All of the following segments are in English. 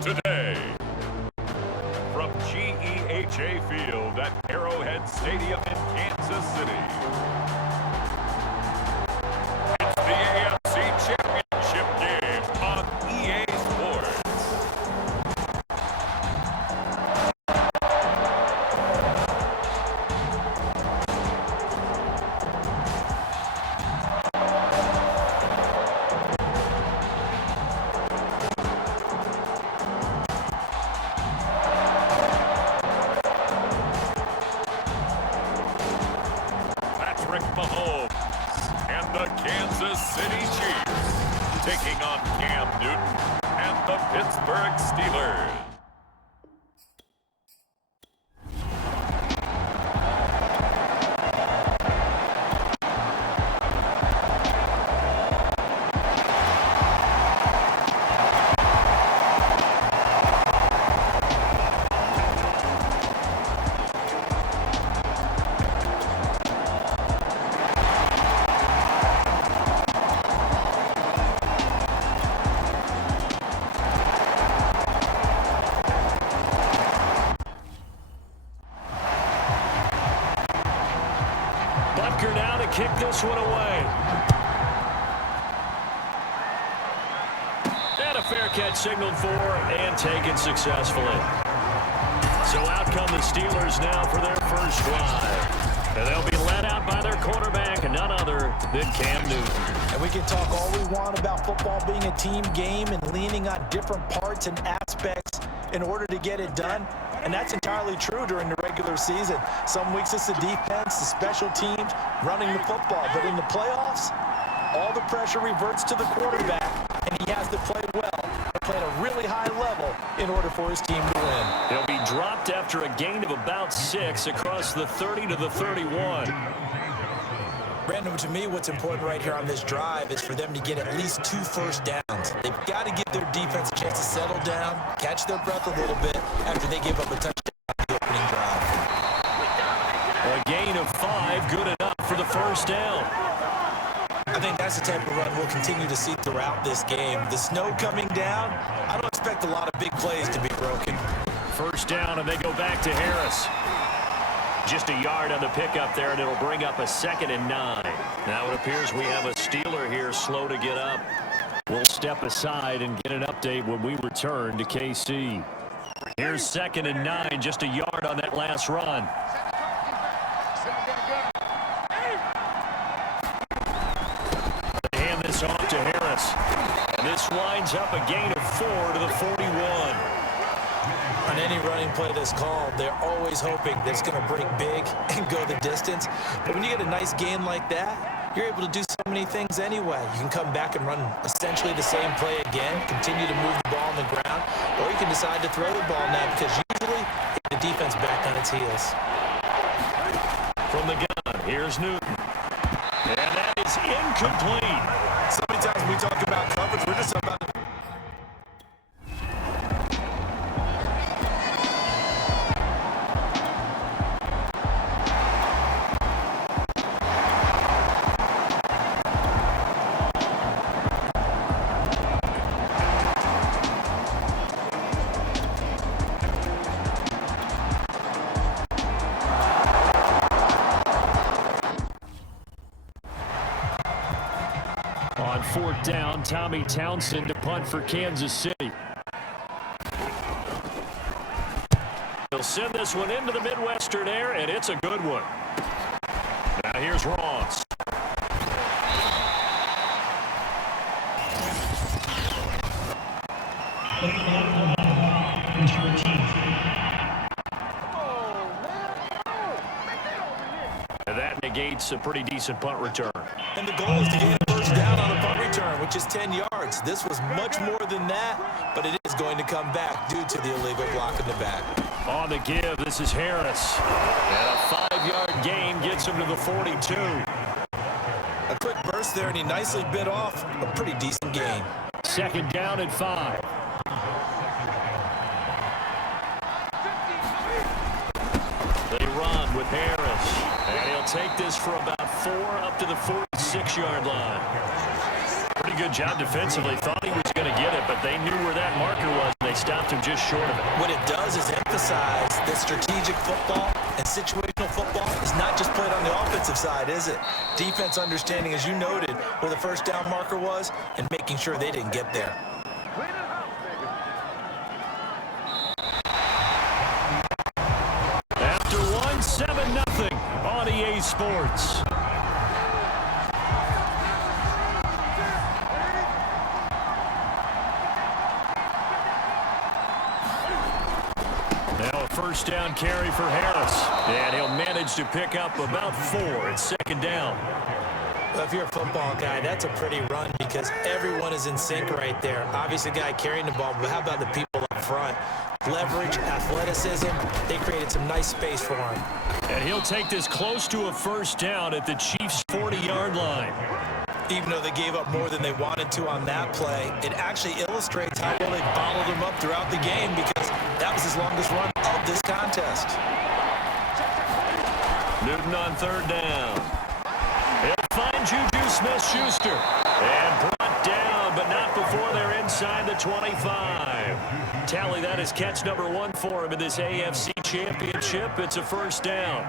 Today, from GEHA Field at Arrowhead Stadium in Kansas City, it's the AFC Championship game on EA Sports. Mahomes and the Kansas City Chiefs taking on Cam Newton and the Pittsburgh Steelers. Butker now to kick this one away. And a fair catch signaled for and taken successfully. So out come the Steelers now for their first drive. And they'll be led out by their quarterback and none other than Cam Newton. And we can talk all we want about football being a team game and leaning on different parts and aspects in order to get it done. And that's entirely true during the regular season. Some weeks it's the defense, the special teams, running the football. But in the playoffs, all the pressure reverts to the quarterback, and he has to play well and play at a really high level in order for his team to win. They'll be dropped after a gain of about 6 across the 30 to the 31. Brandon, to me, what's important right here on this drive is for them to get at least 2 first downs. They've got to give their defense a chance to settle down, catch their breath a little bit after they give up a touchdown on the opening drive. A gain of 5, good enough for the first down. I think that's the type of run we'll continue to see throughout this game. The snow coming down, I don't expect a lot of big plays to be broken. First down, and they go back to Harris. Just a yard on the pickup there, and it'll bring up a 2nd and 9. Now it appears we have a Steeler here slow to get up. We'll step aside and get an update when we return to KC. Here's 2nd and 9, just a yard on that last run. They hand this off to Harris. And this winds up a gain of 4 to the 41. On any running play that's called, they're always hoping that it's going to break big and go the distance. But when you get a nice gain like that, you're able to do so many things anyway. You can come back and run essentially the same play again, continue to move the ball on the ground, or you can decide to throw the ball now because usually the defense back on its heels. From the gun, here's Newton. And that is incomplete. So many times we talk about coverage, we're just about on 4th down, Tommy Townsend to punt for Kansas City. He'll send this one into the Midwestern air, and it's a good one. Now here's Ross. And that negates a pretty decent punt return. And the goal is to get a first down on a punt return, which is 10 yards. This was much more than that, but it is going to come back due to the illegal block in the back. On the give, this is Harris. And a 5-yard gain gets him to the 42. A quick burst there, and he nicely bit off a pretty decent gain. 2nd down and 5. They run with Harris. And he'll take this for about 4 up to the 46-yard line. Pretty good job defensively. Thought he was going to get it, but they knew where that marker was. They they stopped him just short of it. What it does is emphasize that strategic football and situational football is not just played on the offensive side, is it? Defense understanding, as you noted, where the first down marker was and making sure they didn't get there. After one, 7-0 on EA Sports. Now a first down carry for Harris. And he'll manage to pick up about 4 at second down. Well, if you're a football guy, that's a pretty run because everyone is in sync right there. Obviously, the guy carrying the ball, but how about the people up front? Leverage, athleticism, they created some nice space for him. And he'll take this close to a first down at the Chiefs' 40-yard line. Even though they gave up more than they wanted to on that play, it actually illustrates how well they bottled him up throughout the game because that was his longest run of this contest. Newton on third down. He'll find Juju Smith-Schuster. And brought down, but not before they're inside the 25. Tally, that is catch number 1 for him in this AFC Championship. It's a first down.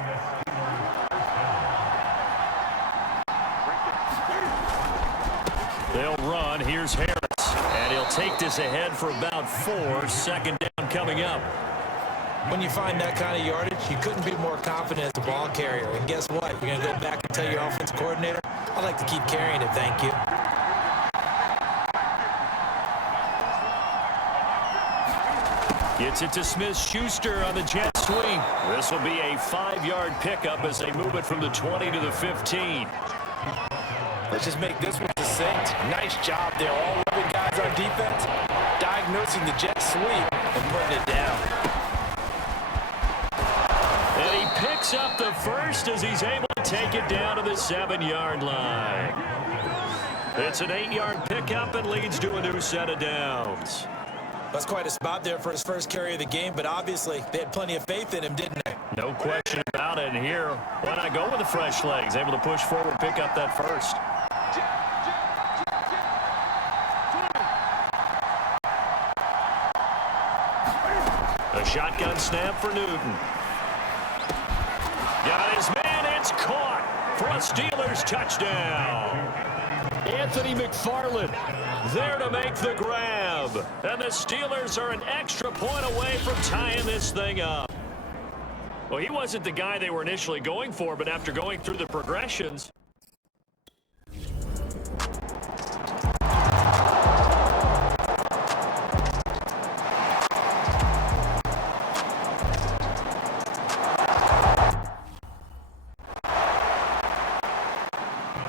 They'll run. Here's Harris. And he'll take this ahead for about 4. Second down coming up. When you find that kind of yardage, you couldn't be more confident as a ball carrier. And guess what? You're going to go back and tell your offensive coordinator, I'd like to keep carrying it, thank you. Gets it to Smith-Schuster on the jet sweep. This will be a 5-yard pickup as they move it from the 20 to the 15. Let's just make this one succinct. Nice job there. All 11 guys on defense diagnosing the jet sweep and putting it down. And he picks up the first as he's able to take it down to the 7-yard line. It's an 8-yard pickup and leads to a new set of downs. That's quite a spot there for his first carry of the game, but obviously they had plenty of faith in him, didn't they? No question about it. And here, why not go with the fresh legs? Able to push forward, pick up that first. A shotgun snap for Newton. Got his man, it's caught for a Steelers touchdown. Anthony McFarland there to make the grab. And the Steelers are an extra point away from tying this thing up. Well, he wasn't the guy they were initially going for, but after going through the progressions.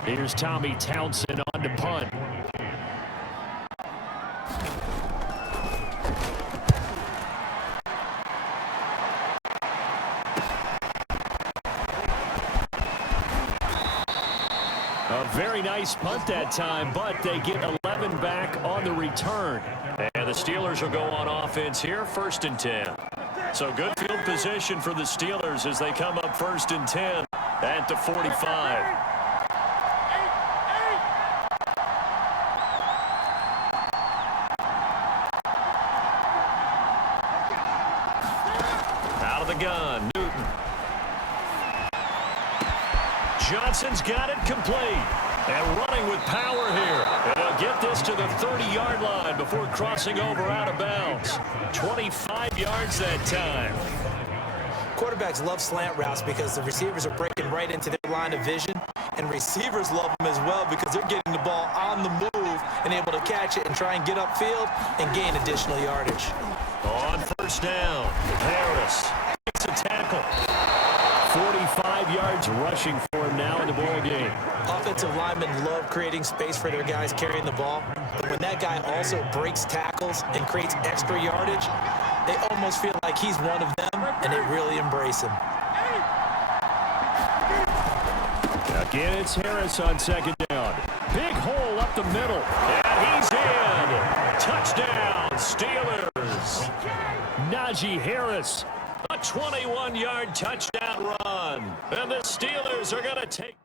Here's Tommy Townsend on to punt. A very nice punt that time, but they get 11 back on the return. And the Steelers will go on offense here, 1st and 10. So good field position for the Steelers as they come up 1st and 10 at the 45. Gun, Newton. Johnson's got it complete. And running with power here. And he'll get this to the 30-yard line before crossing over out of bounds. 25 yards that time. Quarterbacks love slant routes because the receivers are breaking right into their line of vision. And receivers love them as well because they're getting the ball on the move and able to catch it and try and get upfield and gain additional yardage. On first down, Harris. A tackle. 45 yards rushing for him now in the ball game. Offensive linemen love creating space for their guys carrying the ball, but when that guy also breaks tackles and creates extra yardage, they almost feel like he's one of them, and they really embrace him. Again, it's Harris on second down. Big hole up the middle, and he's in. Touchdown, Steelers. Najee Harris. A 21-yard touchdown run. And the Steelers are going to take.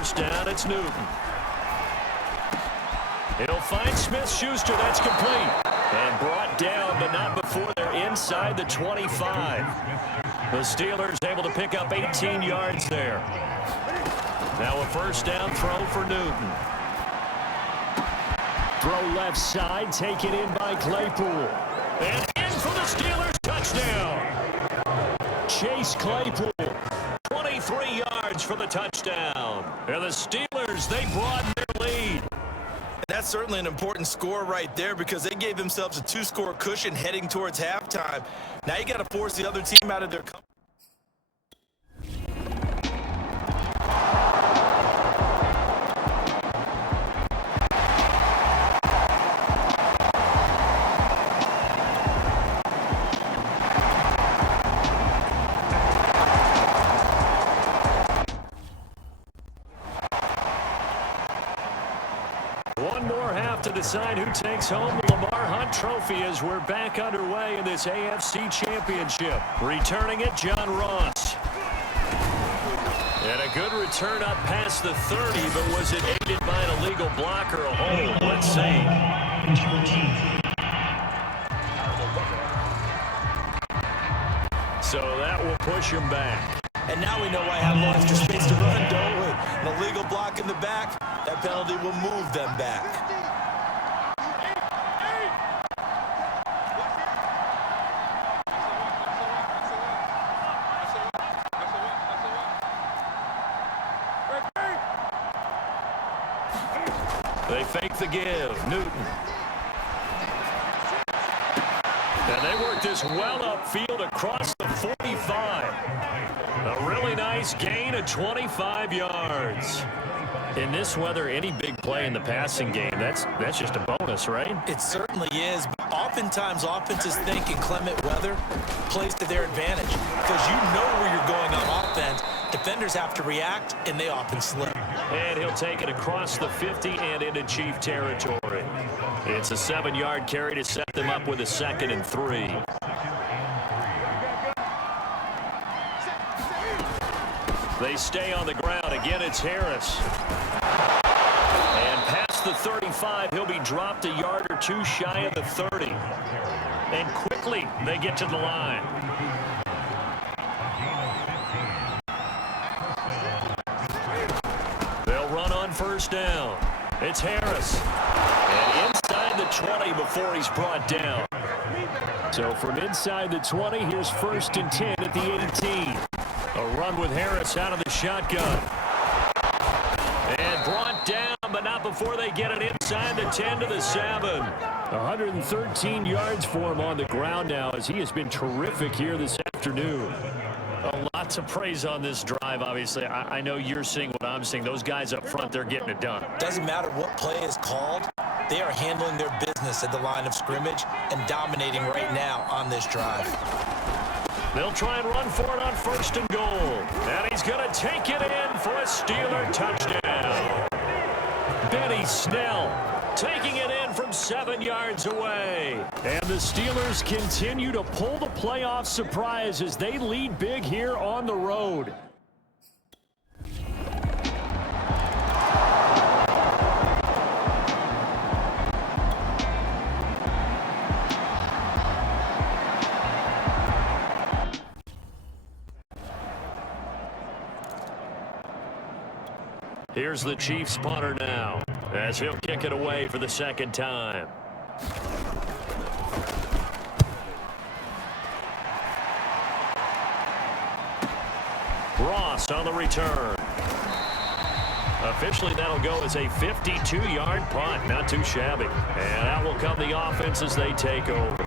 first down, it's Newton. He'll find Smith-Schuster. That's complete. And brought down, but not before they're inside the 25. The Steelers able to pick up 18 yards there. Now a first down throw for Newton. Throw left side, taken in by Claypool. And in for the Steelers, touchdown. Chase Claypool, 23 yards for the touchdown. And the Steelers, they broaden their lead. That's certainly an important score right there because they gave themselves a 2-score cushion heading towards halftime. Now you got to force the other team out of their comfort. One more half to decide who takes home the Lamar Hunt Trophy as we're back underway in this AFC Championship. Returning it, John Ross. And a good return up past the 30, but was it aided by an illegal block or a hold? Let's see. So that will push him back. And now we know why I have no extra space to run, don't we? An illegal block in the back, that penalty will move them back. They fake the give. Newton. And they work this well upfield across the 45. A really nice gain of 25 yards. In this weather, any big play in the passing game, that's just a bonus, right? It certainly is. But oftentimes, offenses think in clement weather plays to their advantage because you know where you're going on offense. Defenders have to react, and they often slip. And he'll take it across the 50 and into Chief territory. It's a 7-yard carry to set them up with a 2nd and 3. They stay on the ground. Again, it's Harris. And past the 35, he'll be dropped a yard or two shy of the 30. And quickly, they get to the line. They'll run on first down. It's Harris. And inside the 20 before he's brought down. So from inside the 20, here's 1st and 10 at the 18. A run with Harris out of the shotgun. And brought down, but not before they get it inside the 10 to the 7. 113 yards for him on the ground now as he has been terrific here this afternoon. A lot to praise on this drive, obviously. I know you're seeing what I'm seeing. Those guys up front, they're getting it done. Doesn't matter what play is called. They are handling their business at the line of scrimmage and dominating right now on this drive. They'll try and run for it on 1st and goal. And he's going to take it in for a Steeler touchdown. Benny Snell taking it in from 7 yards away. And the Steelers continue to pull the playoff surprise as they lead big here on the road. Here's the Chiefs punter now as he'll kick it away for the 2nd time. Ross on the return. Officially, that'll go as a 52-yard punt. Not too shabby. And out will come the offense as they take over.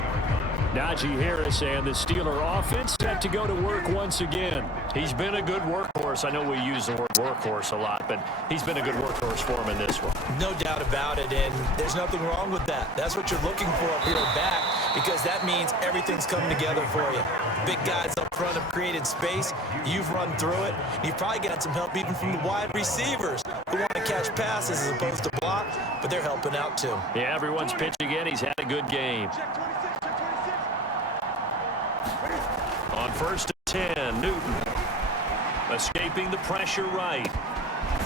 Najee Harris and the Steeler offense set to go to work once again. He's been a good workhorse. I know we use the word workhorse a lot, but he's been a good workhorse for him in this one. No doubt about it, and there's nothing wrong with that. That's what you're looking for up here back because that means everything's coming together for you. Big guys up front have created space. You've run through it. You've probably got some help even from the wide receivers who want to catch passes as opposed to block, but they're helping out too. Yeah, everyone's pitching in. He's had a good game. On 1st and 10, Newton escaping the pressure right.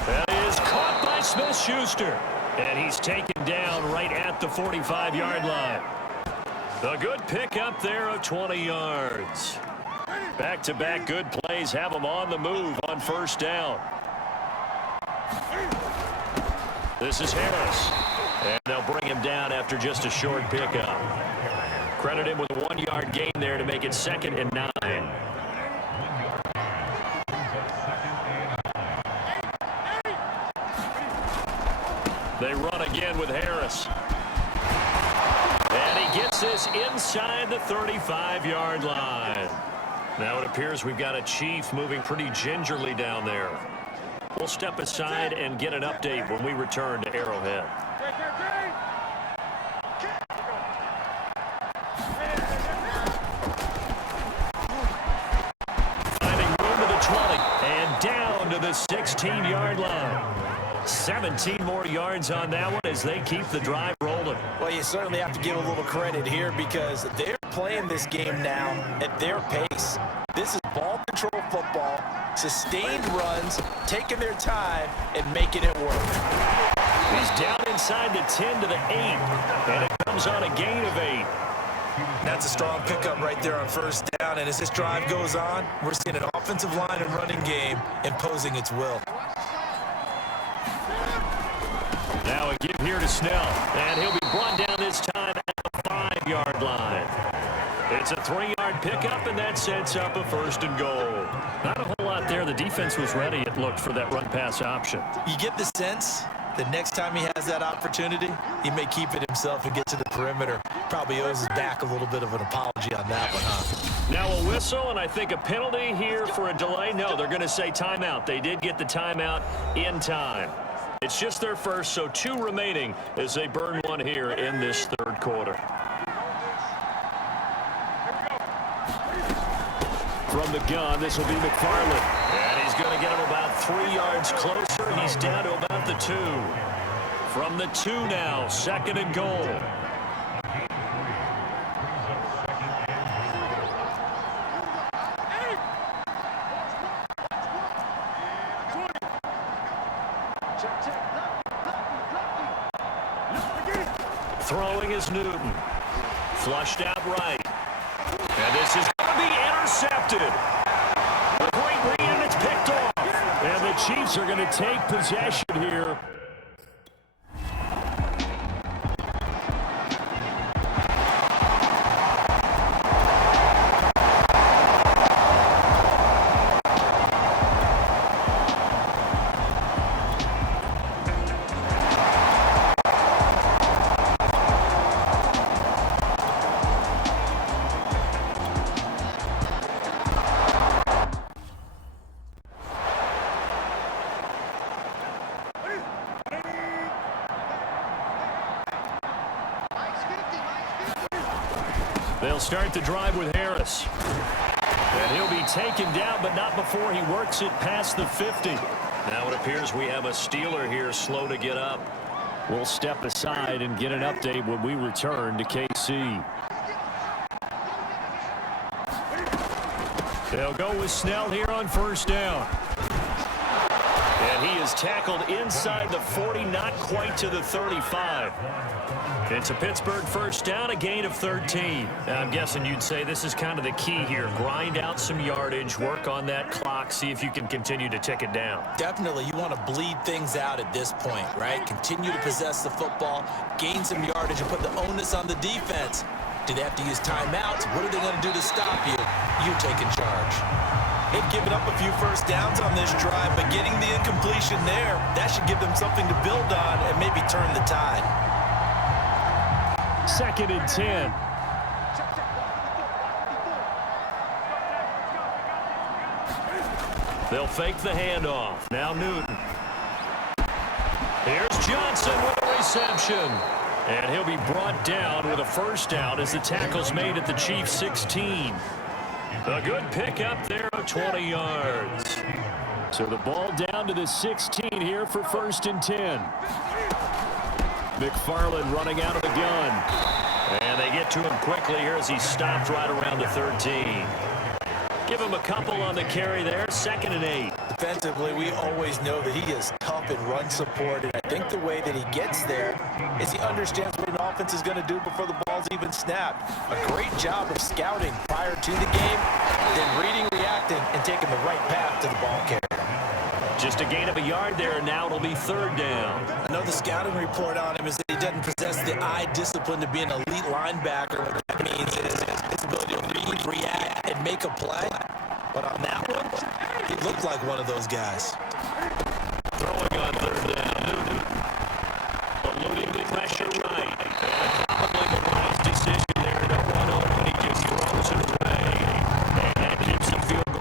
That is caught by Smith-Schuster. And he's taken down right at the 45-yard line. A good pickup there of 20 yards. Back-to-back good plays have them on the move on first down. This is Harris. And they'll bring him down after just a short pickup. Credit him with a 1-yard gain there to make it 2nd and 9. They run again with Harris. And he gets this inside the 35-yard line. Now it appears we've got a Chief moving pretty gingerly down there. We'll step aside and get an update when we return to Arrowhead. Finding room to the 20 and down to the 16-yard line. 17 more yards on that one as they keep the drive rolling. Well, you certainly have to give a little credit here because they're playing this game now at their pace. This is ball control football, sustained runs, taking their time, and making it work. He's down inside the 10 to the 8, and it comes on a gain of 8. That's a strong pickup right there on first down, and as this drive goes on, we're seeing an offensive line and running game imposing its will. Now a give here to Snell, and he'll be brought down this time at the 5-yard line. It's a 3-yard pickup, and that sets up a 1st and goal. Not a whole lot there. The defense was ready, it looked, for that run-pass option. You get the sense that next time he has that opportunity, he may keep it himself and get to the perimeter. Probably owes his back a little bit of an apology on that one, huh? Now a whistle, and I think a penalty here for a delay. No, they're going to say timeout. They did get the timeout in time. It's just their first, so 2 remaining as they burn one here in this 3rd quarter. From the gun, this will be McFarland. And he's going to get him about 3 yards closer. He's down to about the 2. From the 2 now, 2nd and goal. Throwing is Newton. Flushed out right. And this is going to be intercepted. A great read, and it's picked off. And the Chiefs are going to take possession here. They'll start the drive with Harris. And he'll be taken down, but not before he works it past the 50. Now it appears we have a Steeler here slow to get up. We'll step aside and get an update when we return to KC. They'll go with Snell here on first down. And he is tackled inside the 40, not quite to the 35. It's a Pittsburgh first down, a gain of 13. Now, I'm guessing you'd say this is kind of the key here. Grind out some yardage, work on that clock, see if you can continue to tick it down. Definitely, you want to bleed things out at this point, right? Continue to possess the football, gain some yardage, and put the onus on the defense. Do they have to use timeouts? What are they going to do to stop you? You taking charge. They've given up a few first downs on this drive, but getting the incompletion there, that should give them something to build on and maybe turn the tide. 2nd and 10. They'll fake the handoff. Now Newton. Here's Johnson with a reception. And he'll be brought down with a first down as the tackle's made at the Chiefs' 16. A good pickup there of 20 yards. So the ball down to the 16 here for 1st and 10. McFarland running out of the gun. And they get to him quickly here as he stopped right around the 13. Give him a couple on the carry there. 2nd and 8. Defensively, we always know that he is tough in run support, and I think the way that he gets there is he understands what an offense is going to do before the ball's even snapped. A great job of scouting prior to the game, then reading, reacting, and taking the right path to the ball carrier. Just a gain of a yard there, and now it'll be 3rd down. I know the scouting report on him is that he doesn't possess the eye discipline to be an elite linebacker. What that means is his ability to read, react, and make a play. But on that one, he looked like one of those guys. Throwing on 3rd down. Eluding the pressure right. Probably the wise decision there to run over, and he just throws it away. And keeps the field goal.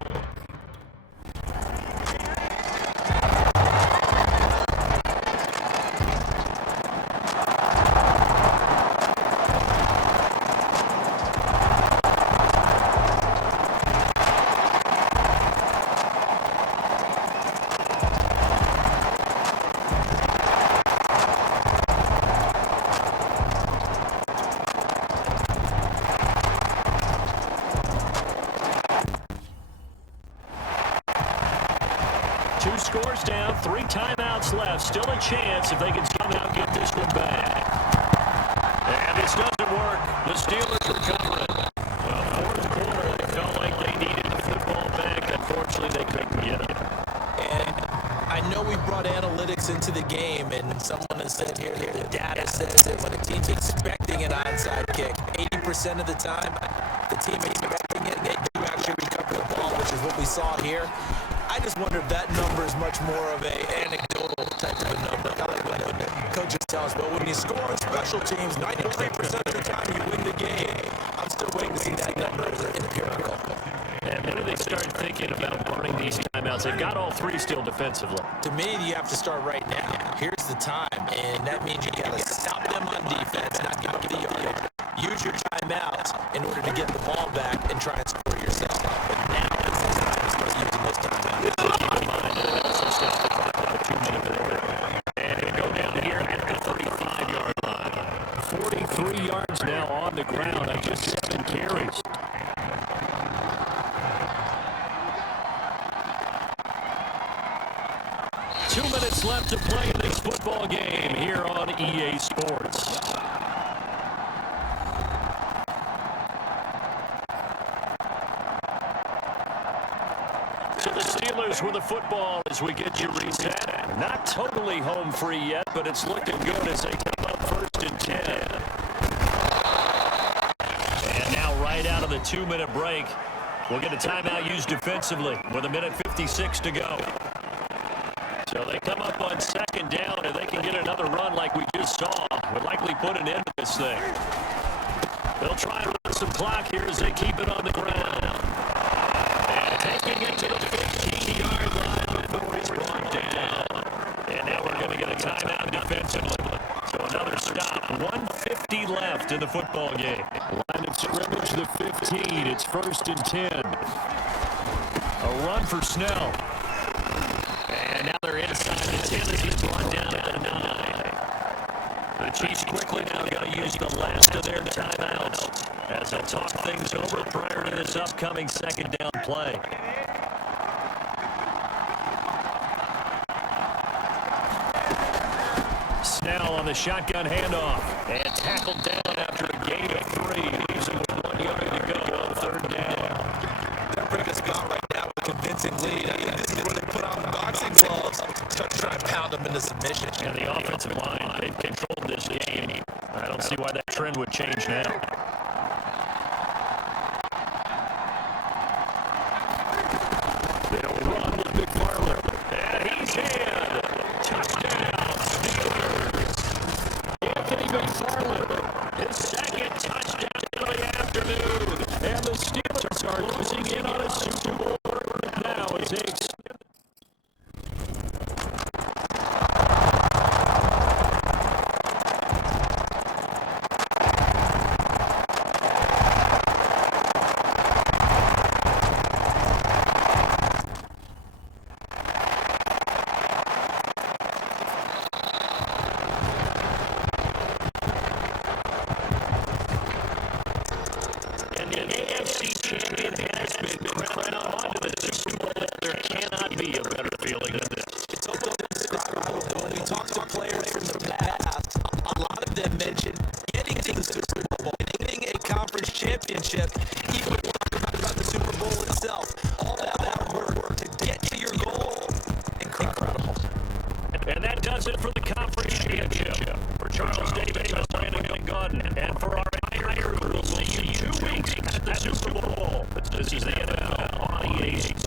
Two scores down, 3 timeouts left. Still a chance if they can somehow get this one back. And this doesn't work. The Steelers recovering. Well, 4th quarter, they felt like they needed the football back. Unfortunately, they couldn't get it. And I know we brought analytics into the game, and someone has said here that the data says that when a team's expecting an onside kick, 80% of the time, the team expecting it, they do actually recover the ball, which is what we saw here. I just wonder if that number is much more of an anecdotal type of a number. I like when the coaches tell us, well, when you score on special teams, 93% of the time you win the game. I'm still waiting to see that number as empirical. And when do they start thinking about burning these timeouts? They've got all 3 still defensively. To me, you have to start right now. Here's the time, and that means you got to stop them on defense, not give up the yard. Use your timeouts in order to get the ball back and try and score yourself. But now is the time to start using those timeouts. Keep in mind that it also stops the clock on a 2-minute period. And it'll go down here at the 35-yard line. 43 yards now on the ground on just 7 carries. Two minutes left to play in this football game here on EA Sports. So the Steelers with the football as we get you reset. Not totally home free yet, but it's looking good as they come up 1st and 10. And now right out of the 2-minute break, we'll get a timeout used defensively with 1:56 to go. So they come up on 2nd down, and they can get another run like we just saw. Would likely put an end to this thing. They'll try and run some clock here as they keep it on the ground. And taking it to the 15-yard line before he's brought down. And now we're going to get a timeout defensively. So another stop. 1:50 left in the football game. Line of scrimmage, the 15. It's 1st and 10. A run for Snell. And now they're inside the 10 as he's brought down at the 9. The Chiefs quickly now going to use the last of their timeouts as they'll talk things over prior to this upcoming 2nd down play. Snell on the shotgun handoff and tackled down after a gain of 3. Leaves him with 1 yard to go on 3rd down. They're bringing us out right now with a convincing lead. I think this is where they put on the boxing gloves to try and pound them into submission. And the offensive line, they've controlled this game. I don't see why that trend would change now. They'll run with McFarland. And he's in. Touchdown, Steelers. Anthony McFarland, his 2nd touchdown of the afternoon. And the Steelers are losing in on a Super Bowl now as they extend. And the AFC champion has been crowned onto the Super Bowl. There cannot be a better feeling than this. It's almost indescribable. When we talk to players from the past, a lot of them mentioned getting to the Super Bowl, winning a conference championship, even about the Super Bowl itself. All that hard work to get to your goal. Incredible. And that does it for the conference championship. For Charles Davis, Brandon Gordon, and for our entire crew, we'll see you 2 weeks at the Super Bowl. This is the NFL on EA.